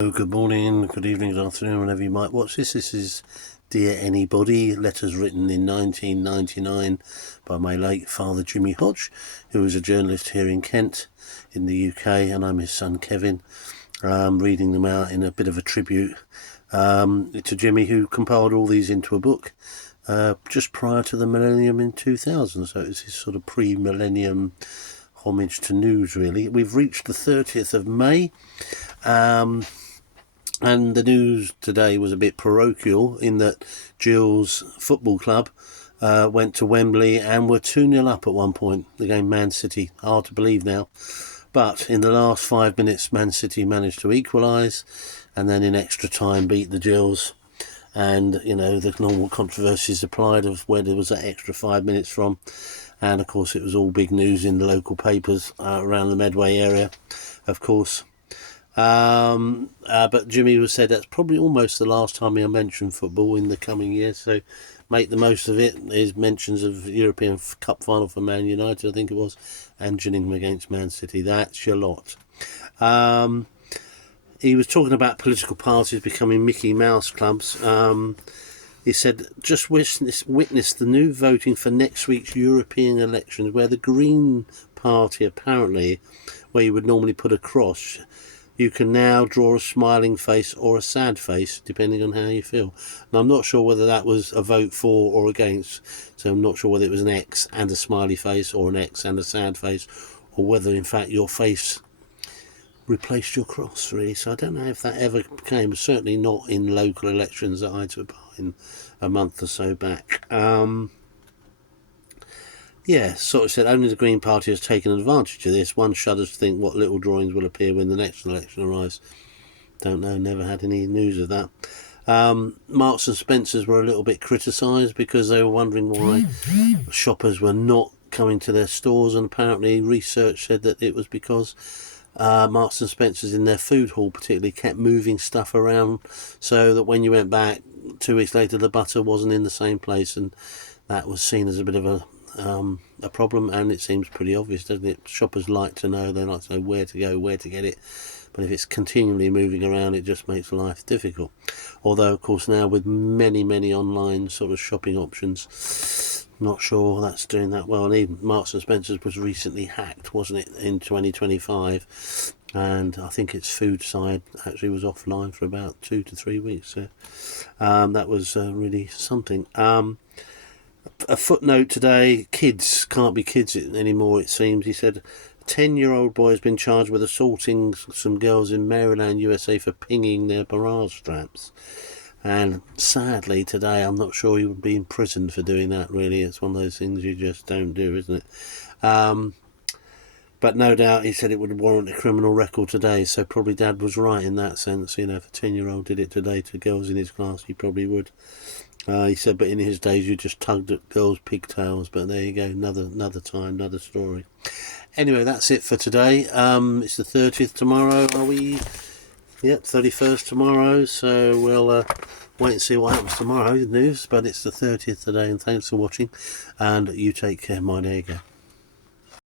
Good morning, good evening, good afternoon, whenever you might watch this. This is Dear Anybody, letters written in 1999 by my late father Jimmy Hodge, who was a journalist here in Kent in the UK, and I'm his son Kevin. Reading them out in a bit of a tribute to Jimmy, who compiled all these into a book just prior to the millennium in 2000, so it's his sort of pre-millennium homage to news, really. We've reached the 30th of May. And the news today was a bit parochial in that Gills Football Club went to Wembley and were 2-0 up at one point. The game Man City, hard to believe now. But in the last 5 minutes, Man City managed to equalise and then in extra time beat the Gills. And, you know, the normal controversies applied of where there was that extra 5 minutes from. And, of course, it was all big news in the local papers around the Medway area, of course. But Jimmy said that's probably almost the last time he'll mention football in the coming years, so make the most of it. There's mentions of European Cup final for Man United, I think it was, and Gillingham against Man City. That's your lot. He was talking about political parties becoming Mickey Mouse clubs. He said, just witness the new voting for next week's European elections, where the Green Party, apparently, where you would normally put a cross, you can now draw a smiling face or a sad face, depending on how you feel. And I'm not sure whether that was a vote for or against, so I'm not sure whether it was an X and a smiley face or an X and a sad face, or whether, in fact, your face replaced your cross, really. So I don't know if that ever came, certainly not in local elections that I took part in a month or so back. Yeah, sort of said only the Green Party has taken advantage of this. One shudders to think what little drawings will appear when the next election arrives. Don't know, never had any news of that. Marks and Spencers were a little bit criticised because they were wondering why shoppers were not coming to their stores, and apparently research said that it was because Marks and Spencers in their food hall particularly kept moving stuff around, so that when you went back 2 weeks later the butter wasn't in the same place, and that was seen as a bit of a problem, and it seems pretty obvious, doesn't it? Shoppers like to know, they like to know where to go, where to get it, but if it's continually moving around it just makes life difficult. Although of course now with many online sort of shopping options, not sure that's doing that well. And even Marks and Spencers was recently hacked, wasn't it, in 2025, and I think its food side actually was offline for about 2 to 3 weeks, so that was really something. A footnote today, kids can't be kids anymore, it seems. He said a 10-year-old boy has been charged with assaulting some girls in Maryland, USA for pinging their barrage straps. And sadly today, I'm not sure he would be imprisoned for doing that, really. It's one of those things you just don't do, isn't it? But no doubt he said it would warrant a criminal record today, so probably Dad was right in that sense. You know, if a 10-year-old did it today to girls in his class, he probably would. He said, but in his days you just tugged at girls' pigtails. But there you go, another time, another story. Anyway, that's it for today. It's the 30th tomorrow, are we? Yep, 31st tomorrow. So we'll wait and see what happens tomorrow in the news. But it's the 30th today, and thanks for watching. And you take care, my there you go.